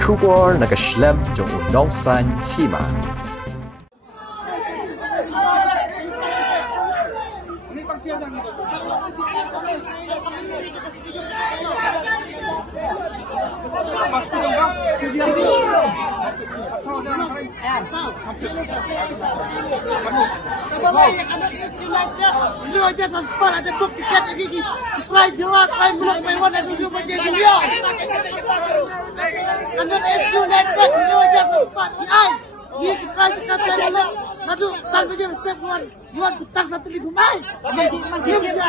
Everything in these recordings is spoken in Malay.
出国那个 Schlemm 中有农山起码。Lu aja transport ada book tiket lagi ni. Try jelas, try belum lewat dan dulu macam dia. Anda SU network lu aja transport ai. Dia try cekat dulu. Lalu tan macam step luar petang satu ribu mai. Dia bisa.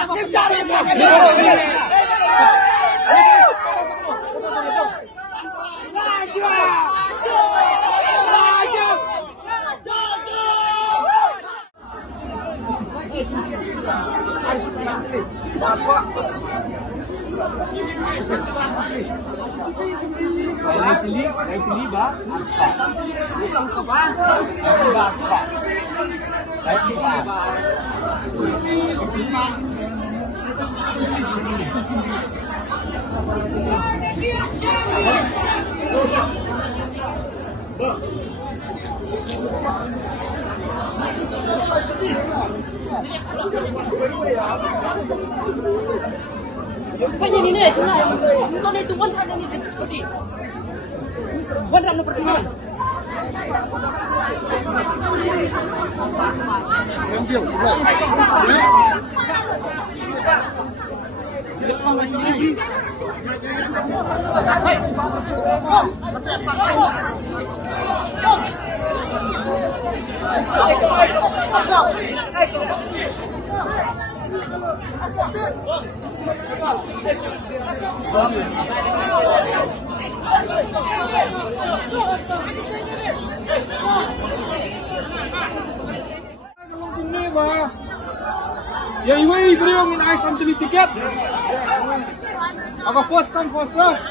Banyak ni ni cina. Kau ni tu wanita ni seperti. Wanita ni seperti ni. Ya iwi beliau ingin ais antri tiket. Aga first come first serve.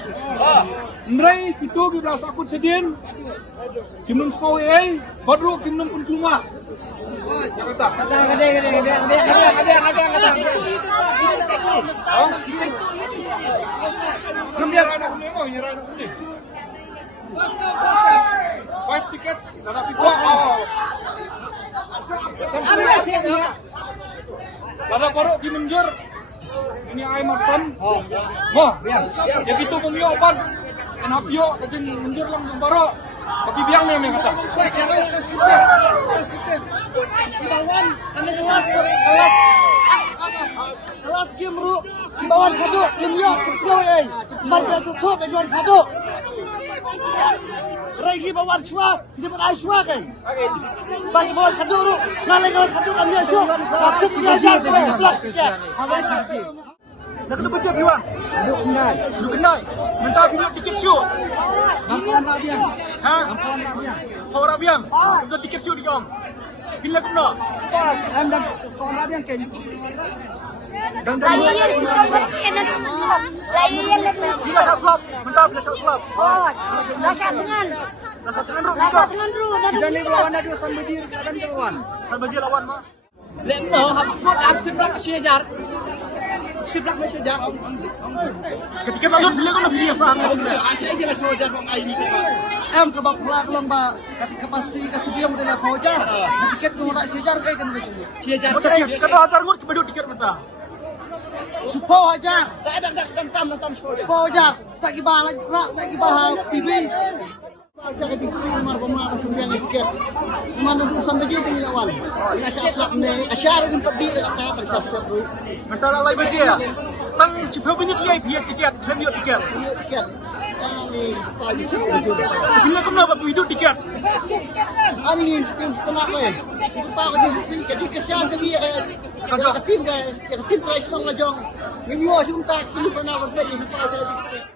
Ndrai kitu gi belas akut sedin. Kimnum skau ai, badru kimnum pun keluma. Kata. Ada. Kemudian ada memo yang ada sini. 5 tickets dan api Pada parok di menjur ini ay marsan. Mo, ya gitu pumio pan. Kenapio kasi menjur lang ng parok. Pati biang niya may kata. Ibawan, anda kelas game ru, ibawan kado, game yo, kecil ay. Marga tutup ibawan kado. Regi bawan suap, dia berai suap kan. Bagi bawan kado ru, nalai bawan kado ambil suap. Waktu belajar plak. Nak kena baca piwan. Duk kenal. Minta pilih tiket show. Gampan nabiang. Ha? Kau rabiang. Untuk tiket show di kaum. Pilih kena. Am dan kau nabiang kan. Dan Bila satu klub. Minta bila satu klub. Rasa dengan ru. Dan ni lawan ada Sanbajir dan lawan. Sanbajir lawan mah. Lek no hab skor ab sibrak syajar. Sibrak syajar om. Ketika lalu bila kau lebih biasa. Asyik je lah kau jar bang ai ni ke. Am ke bak pelak long ba ketika pasti kasi dia modal kau jar. Tiket kau nak syajar kai kan begitu. Syajar. Satu hajar ngut kebedo tiket minta. Supo hajar. Dak tam supo hajar. Sagi bah lagi pula, sagi bah TV. Saya kata isteri mar pemuda aku yang tiket. Mana tu sampai je tinggal lawan. Ini asyik ni asyik ada pergi apa bersasar tu. Minta lagi baca ya. Tang cepat punya VIP tiket, premier tiket. Tiket. Ni pagi sini. Bila kau nak beli tiket? Ani ni setengah apa? Kita kerja sini, kerja kesian sini kerja tim kai Islam ngajong. Ni yo sum tak sini pernah berbeda di pasal